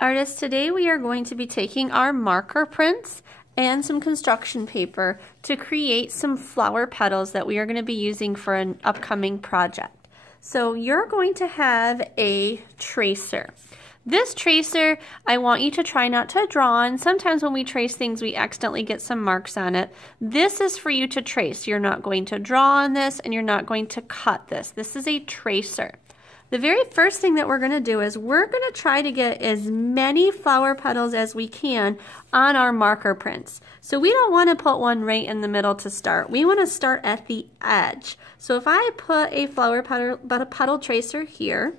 Artists, today we are going to be taking our marker prints and some construction paper to create some flower petals that we are going to be using for an upcoming project. So you're going to have a tracer. This tracer, I want you to try not to draw on. Sometimes when we trace things, we accidentally get some marks on it. This is for you to trace. You're not going to draw on this and you're not going to cut this. This is a tracer. The very first thing that we're going to do is we're going to try to get as many flower petals as we can on our marker prints. So we don't want to put one right in the middle to start. We want to start at the edge. So if I put a flower petal tracer here,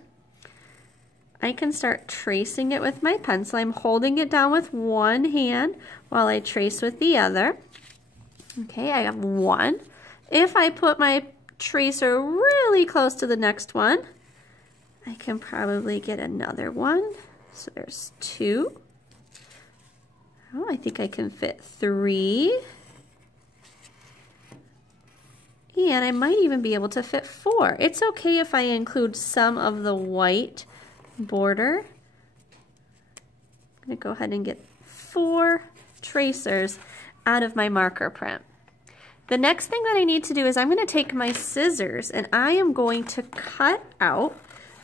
I can start tracing it with my pencil. I'm holding it down with one hand while I trace with the other. Okay, I have one. If I put my tracer really close to the next one, I can probably get another one. So there's two. Oh, I think I can fit three. And I might even be able to fit four. It's okay if I include some of the white border. I'm going to go ahead and get 4 tracers out of my marker print. The next thing that I need to do is I'm going to take my scissors and I am going to cut out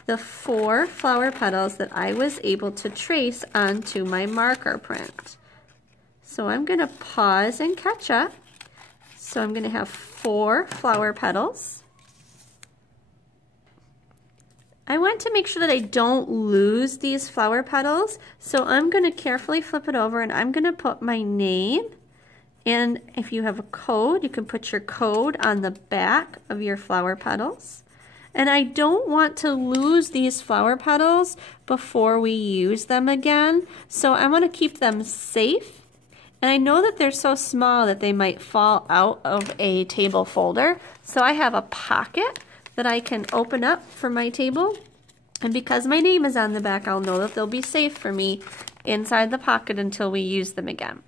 the 4 flower petals that I was able to trace onto my marker print. So I'm going to pause and catch up. So I'm going to have 4 flower petals. I want to make sure that I don't lose these flower petals, so I'm going to carefully flip it over and I'm going to put my name, and if you have a code, you can put your code on the back of your flower petals. And I don't want to lose these flower petals before we use them again, so I want to keep them safe. And I know that they're so small that they might fall out of a table folder, so I have a pocket that I can open up for my table, and because my name is on the back, I'll know that they'll be safe for me inside the pocket until we use them again.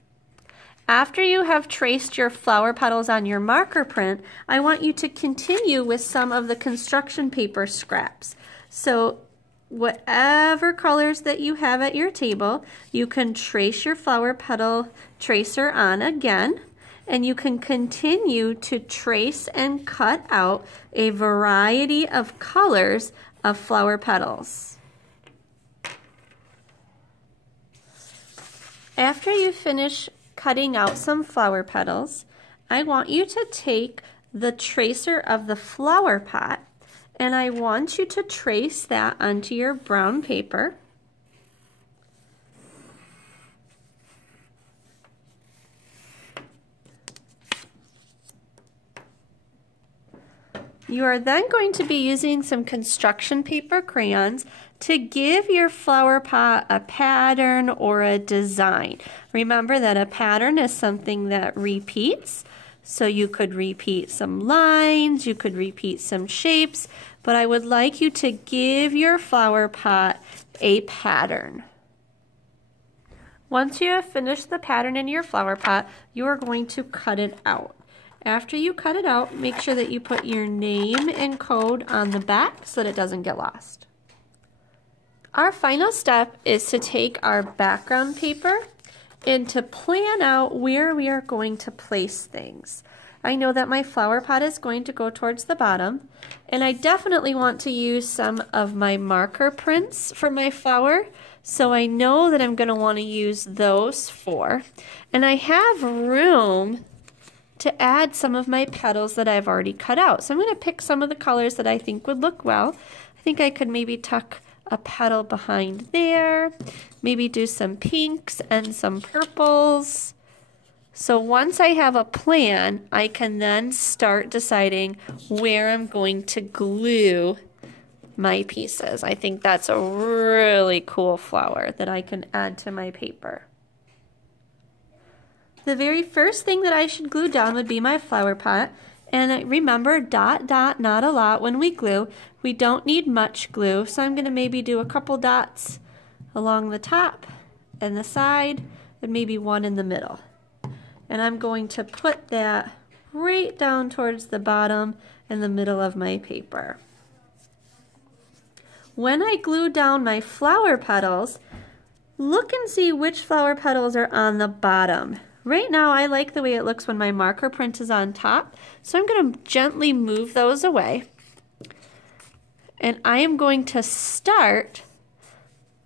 After you have traced your flower petals on your marker print, I want you to continue with some of the construction paper scraps. So whatever colors that you have at your table, you can trace your flower petal tracer on again, and you can continue to trace and cut out a variety of colors of flower petals. After you finish cutting out some flower petals, I want you to take the tracer of the flower pot and I want you to trace that onto your brown paper. You are then going to be using some construction paper crayons to give your flower pot a pattern or a design. Remember that a pattern is something that repeats, so you could repeat some lines, you could repeat some shapes, but I would like you to give your flower pot a pattern. Once you have finished the pattern in your flower pot, you are going to cut it out. After you cut it out, make sure that you put your name and code on the back so that it doesn't get lost. Our final step is to take our background paper and to plan out where we are going to place things. I know that my flower pot is going to go towards the bottom, and I definitely want to use some of my marker prints for my flower, so I know that I'm going to want to use those 4. And I have room to add some of my petals that I've already cut out. So I'm going to pick some of the colors that I think would look well. I think I could maybe tuck a petal behind there, maybe do some pinks and some purples. So once I have a plan, I can then start deciding where I'm going to glue my pieces. I think that's a really cool flower that I can add to my paper. The very first thing that I should glue down would be my flower pot. And remember, dot, dot, not a lot when we glue. We don't need much glue, so I'm going to maybe do a couple dots along the top and the side, and maybe one in the middle. And I'm going to put that right down towards the bottom in the middle of my paper. When I glue down my flower petals, look and see which flower petals are on the bottom. Right now I like the way it looks when my marker print is on top, so I'm going to gently move those away. And I am going to start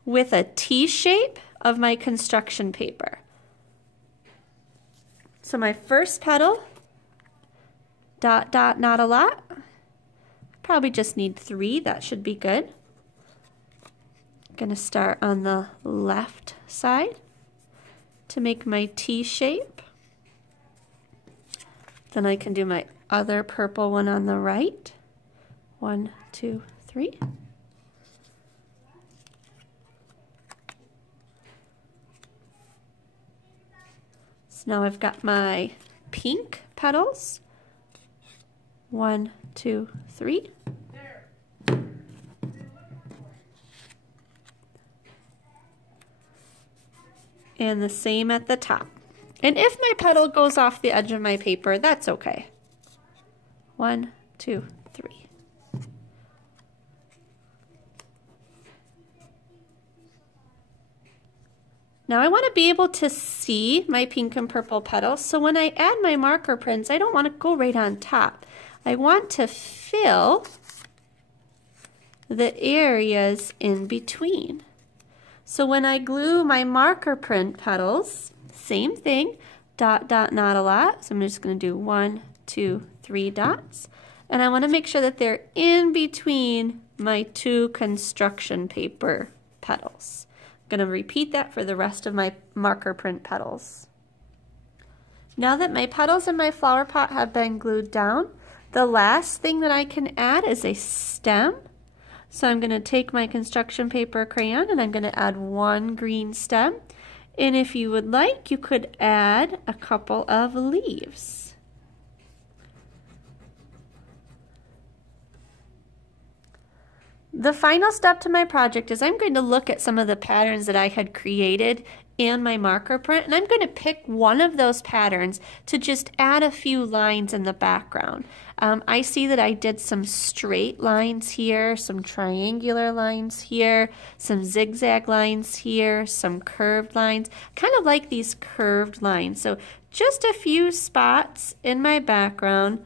with a T shape of my construction paper. So my first petal, dot, dot, not a lot. Probably just need 3, that should be good. Gonna start on the left side to make my T shape. Then I can do my other purple one on the right. 1, 2, 3. So now I've got my pink petals. 1, 2, 3. And the same at the top. And if my petal goes off the edge of my paper, that's okay. 1, 2, 3. Now I want to be able to see my pink and purple petals, so when I add my marker prints, I don't want to go right on top. I want to fill the areas in between. So when I glue my marker print petals, same thing, dot, dot, not a lot. So I'm just going to do 1, 2, 3 dots. And I want to make sure that they're in between my 2 construction paper petals. I'm going to repeat that for the rest of my marker print petals. Now that my petals in my flower pot have been glued down, the last thing that I can add is a stem. So I'm going to take my construction paper crayon and I'm going to add 1 green stem. And if you would like, you could add a couple of leaves. The final step to my project is I'm going to look at some of the patterns that I had created in my marker print, and I'm going to pick one of those patterns to just add a few lines in the background. I see that I did some straight lines here, some triangular lines here, some zigzag lines here, some curved lines. Kind of like these curved lines. So just a few spots in my background.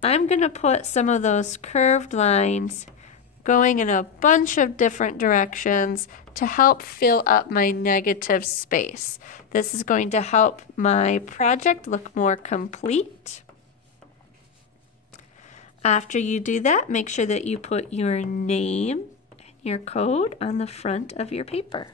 I'm going to put some of those curved lines going in a bunch of different directions to help fill up my negative space. This is going to help my project look more complete. After you do that, make sure that you put your name and your code on the front of your paper.